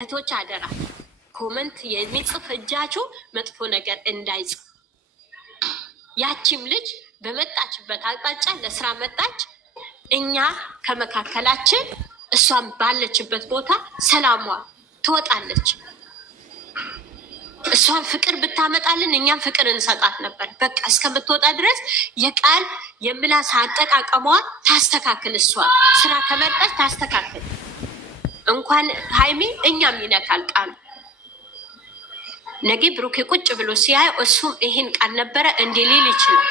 እህቶች አደራ ኮመንት የሚጽፍ እጃችሁ መጥፎ ነገር እንዳይጽፍ። ያቺም ልጅ በመጣችበት አቅጣጫ ለስራ መጣች። እኛ ከመካከላችን እሷም ባለችበት ቦታ ሰላሟ ትወጣለች። እሷን ፍቅር ብታመጣልን እኛም ፍቅር እንሰጣት ነበር። በቃ እስከምትወጣ ድረስ የቃል የምላስ አጠቃቀሟን ታስተካክል። እሷ ስራ ከመጣች ታስተካክል። እንኳን ሃይሚ እኛም ይነካል ቃሉ። ነገ ብሩኬ ቁጭ ብሎ ሲያይ እሱም ይሄን ቃል ነበረ እንዲህ ሊል ይችላል።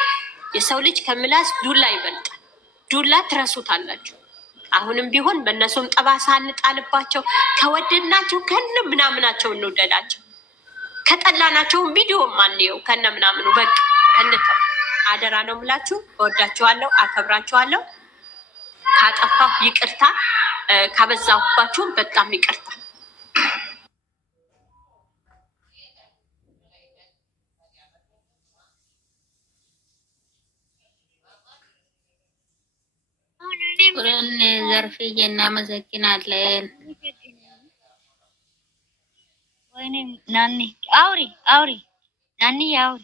የሰው ልጅ ከምላስ ዱላ ይበልጣል። ዱላ ትረሱታላችሁ። አሁንም ቢሆን በእነሱም ጠባሳ እንጣልባቸው። ከወደድናቸው ከነ ምናምናቸው እንውደዳቸው። ከጠላናቸውን ቪዲዮ ማንየው ከነ ምናምኑ በቃ እንተው። አደራ ነው የምላችሁ። እወዳችኋለሁ፣ አከብራችኋለሁ። ካጠፋሁ ይቅርታ፣ ካበዛሁባችሁም በጣም ይቅርታ። ቁርአን ዘርፍዬ እናመሰግናለን። ወይኔ ናኒ አውሪ ናኒ አውሪ።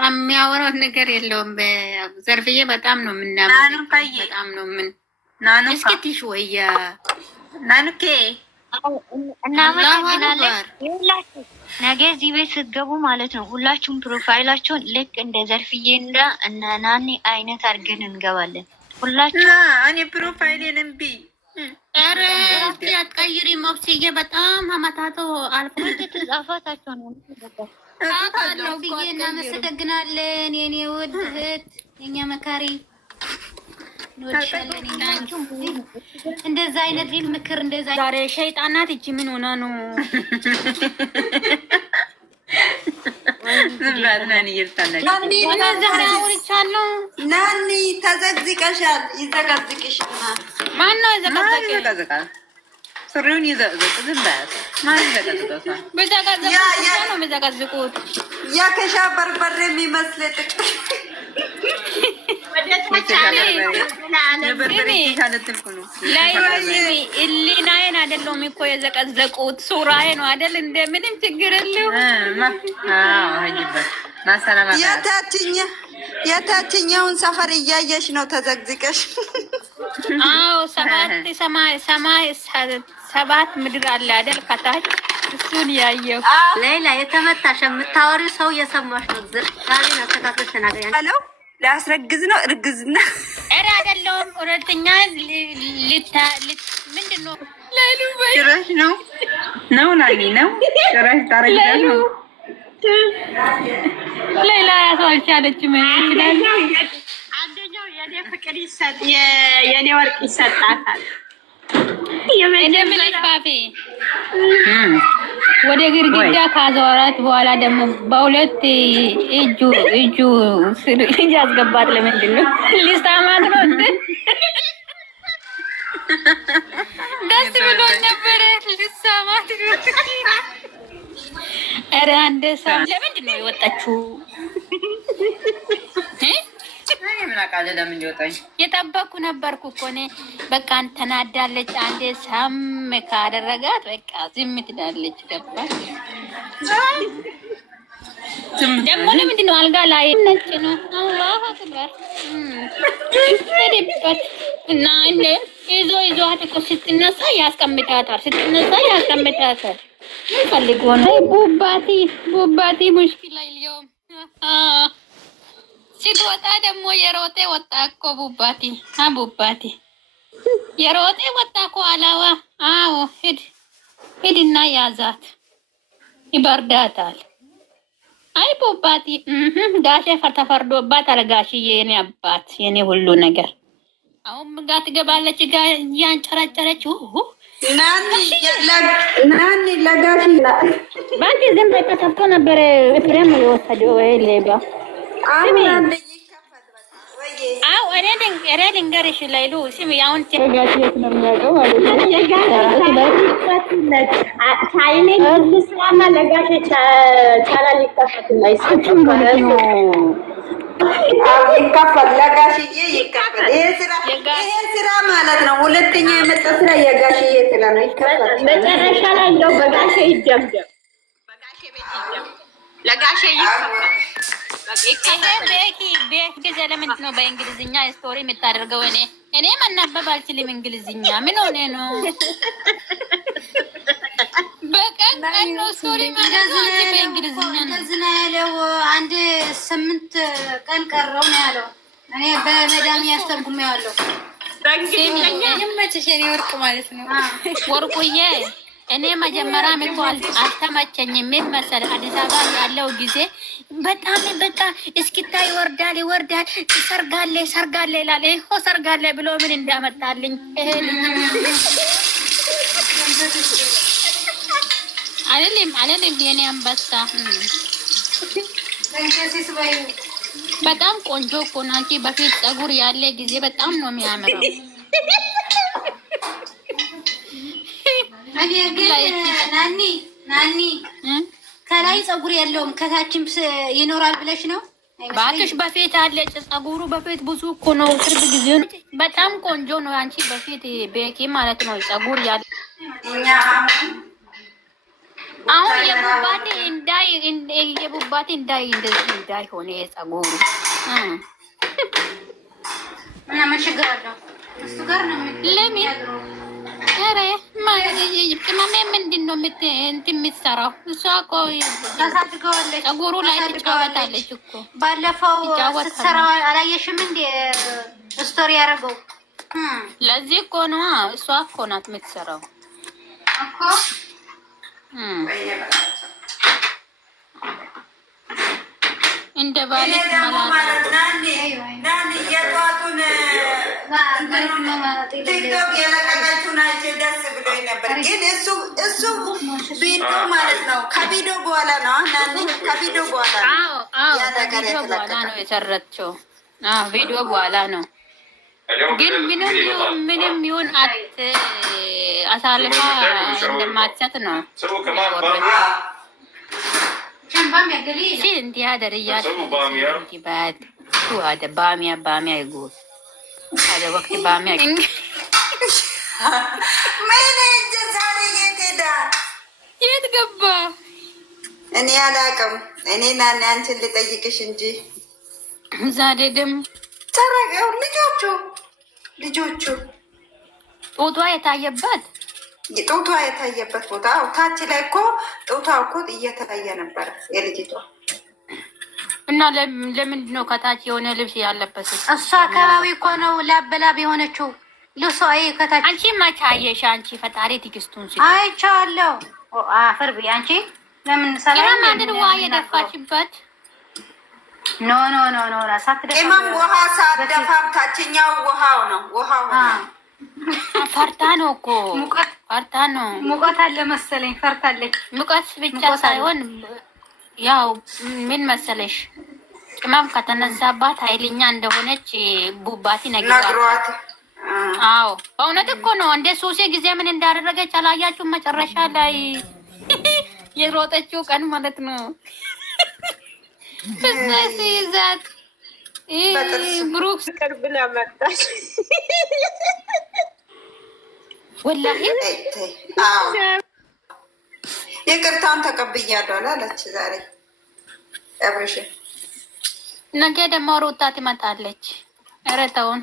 የሚያወራው ነገር የለውም። ዘርፍዬ በጣም ነው የምናመሰግነው። በጣም ነው ምን ናኑ እስኪ ትሽ ወያ ናኑኬ እናመሰግናለን። ሁላችሁ ነገ እዚህ ቤት ስትገቡ ማለት ነው ሁላችሁም ፕሮፋይላችሁን ልክ እንደ ዘርፍዬና እና ናኒ አይነት አድርገን እንገባለን። ሁላችሁ እኔ ፕሮፋይሌን እምቢ ኧረ እስኪ አትቀይሪ ሞክሲዬ። በጣም አመታቶ አልፎ ተጻፋታቸው ነው አቃለው ብዬ እናመሰግናለን። የኔ ውድ እህት የኛ መካሪ እንወድሻለን። እናንቺም እንደዛ አይነት ዲል ምክር እንደዛ ዛሬ ሸይጣናት እቺ ምን ሆና ነው? ናኒ ተዘግዝቀሻል። ይዘቀዝቅሻል። ማነው የዘቀዘቀ? ሱሪውን ይዘቅዝቅ። ዝም በያት። ማን ይዘቀዝቀሻል? ነው የሚዘቀዝቁት። ያከሻ በርበሬ የሚመስል ጥቅም ኢሊናዬን አይደለም እኮ የዘቀዘቁት ሱራዬ ነው አይደል? እንደምንም ችግር የለው። የታችኛውን ሰፈር እያየሽ ነው ተዘግዝቀሽ። አዎ ሰባት ምድር አለ አይደል? ከታች እሱን ያየው። ሌላ የተመታሽ የምታወሪው ሰው እየሰማሽ ነው። ዛሬ ነው ተካክለሽ ተናገሪያለሁ። ላስረግዝ ነው እርግዝና ኧረ አይደለም። ሁለተኛ ምንድን ነው ጭራሽ ነው ናኒ ነው ጭራሽ ታረግዳል ነው ሌላ ያሳልቻለች ምን ይችላል። አንደኛው የኔ ፍቅር የኔ ወርቅ ይሰጣታል። የምልሽ ፋፌ ወደ ግርግዳ ካዘወራት በኋላ ደግሞ በሁለት እጁ ስር ያስገባት። ለምንድን ነው ሊስታማት ነው እንዴ? ደስ ብሎ ነበረ ሊስታማት ነው። ኧረ አንደ ሰው ለምንድን ነው የወጣችው? የጠበኩ ነበርኩ እኮ እኔ። በቃ ተናዳለች። አንዴ ሳም ካደረጋት በቃ ዝም ትላለች። ገባች ደግሞ ለምንድን ነው አልጋ ላይ ነጭ ነው? አላህ አክበር ተደብቀት እና እንደ ይዟት እኮ ስትነሳ ያስቀምጣታል። ምን ፈልጎ ነው? ቡባቲ ሙሽኪላ ይልየውም ሲወጣ ደግሞ የሮጤ ወጣ እኮ ቡባቲ የሮጤ ወጣ እኮ አላዋ። አዎ ሂድና ያዛት፣ ይበርዳታል። አይ ቡባቲ ጋሼ ተፈርዶባት አረጋሽዬ፣ የኔ አባት፣ የኔ ሁሉ ነገር። አሁን ጋር ትገባለች ያንጨረጨረች ናኒ ለጋሽ ባንቺ ዝም በቃ ተፍቶ ነበር። ፍሬም የወሰደው ወይ ሌባ አው እኔ ልንገርሽ ላይሉ ስሚ፣ አሁን ተጋጭት ነው የሚያውቀው ማለት ነው። ይከፈል፣ ለጋሽዬ ይከፈል። ይሄ ስራ ማለት ነው። ሁለተኛ የመጣ ስራ የጋሽዬ ስራ ነው። ይከፈል። መጨረሻ ላይ እንደው በጋሼ ይደምደም፣ በጋሼ ቤት ይደምደም፣ ለጋሼ ይከፈል። ቤክ ጊዜ ለምንድን ነው በእንግሊዝኛ ስቶሪ የምታደርገው? እኔ መናበብ አልችልም እንግሊዝኛ። ምን ሆነ ነው? በቀን ነው ስቶሪ ማለት ነው በእንግሊዝኛ ነው። እንደዚህ ነው ያለው። አንድ 8 ቀን ቀረው ነው ያለው። እኔ በመዳም ያስተርጉም ያለው በእንግሊዝኛ ይመችሽ የኔ ወርቅ ማለት ነው። ወርቁዬ እኔ መጀመሪያ ምኮ አልተመቸኝም። ምን መሰለህ አዲስ አበባ ያለው ጊዜ በጣም እስኪታ ይወርዳል ሰርጋለ ይላል። ይሄ ሰርጋለ ብሎ ምን እንዳመጣልኝ ይሄ አይደለም የኔ አንበሳ በጣም ቆንጆ እኮ ነው። አንቺ በፊት ፀጉር ያለ ጊዜ በጣም ነው የሚያምረው። ናኒ ከላይ ፀጉር የለውም ከታችም ይኖራል ብለሽ ነው? ባክሽ በፊት አለ ፀጉሩ በፊት ብዙ እኮ ነው። ቅርብ ጊዜ በጣም ቆንጆ ነው። አንቺ በፊት ቤኪ ማለት ነው ፀጉር ያለ አሁን የቡባቴ እንዳይ እንደዚህ እንዳይ ሆነ ፀጉሩ እና ምን አለው እሱ ጋር ነው ለምን ቅመሜ ምንድን ነው የምትሰራው? እሷ እኮ ፀጉሩ ላይ ትጫወታለች እኮ። ባለፈው ስትሰራ አላየሽም እንዴ ስቶሪ ያደረገው? ለዚህ እኮ ነው እሷ እኮ ናት የምትሰራው እኮ። እንደ ባለች ቲክቶክ የለቀቀችውን አይቼ ደስ ብሎኝ ነበር። ግን እሱ ቪዲዮ ማለት ነው ከቪዲዮ በኋላ ነው ከቪዲዮ በኋላ ነው የሰራችው። ቪዲዮ በኋላ ነው። ግን ምንም ይሁን አሳልፋ እንደማትሰጥ ነው እንዲህ አደርያት ባት ባሚያ ይጎል አደ ወቅት ባሚያ የት ገባ? እኔ አላውቅም። እኔ ናኒ አንቺን ልጠይቅሽ እንጂ ዛሬ ደግሞ ተረገው ልጆቹ ጦቷ የታየበት ቦታ ታች ላይ እኮ ጦቷ እኮ እየተለየ ነበረ የልጅቷ። እና ለምንድን ነው ከታች የሆነ ልብስ ያለበት? እሷ አካባቢ እኮ ነው ላበላብ የሆነችው ልብሷ። ከታች አንቺ መች አየሽ? አንቺ ፈጣሪ ትዕግስቱን አይቼዋለሁ። አፈር ብዬ አንቺ ለምን ሰላም አንድ ውሃ የደፋችበት ኖ ቅመም ውሃ ሳደፋም ታችኛው ውሃው ነው። ፈርታ ነው እኮ ፈርታ ነው። ሙቀት አለ መሰለኝ ፈርታለች። ሙቀት ብቻ ሳይሆን ያው ምን መሰለሽ ቅመም ከተነሳባት ኃይለኛ እንደሆነች ቡባቲ ነግሯት። አዎ በእውነት እኮ ነው። እንደ ሱሲ ጊዜ ምን እንዳደረገች አላያችሁ? መጨረሻ ላይ የሮጠችው ቀን ማለት ነው። ይዛት ብሩክ ቅርብና መጣች። ወላሂ ይቅርታውን ተቀብያለሁ አላለች ዛሬ አብረሽ። ነገ ደግሞ ሩታ ትመጣለች። ኧረ ተውን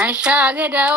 አይሻ ገዳው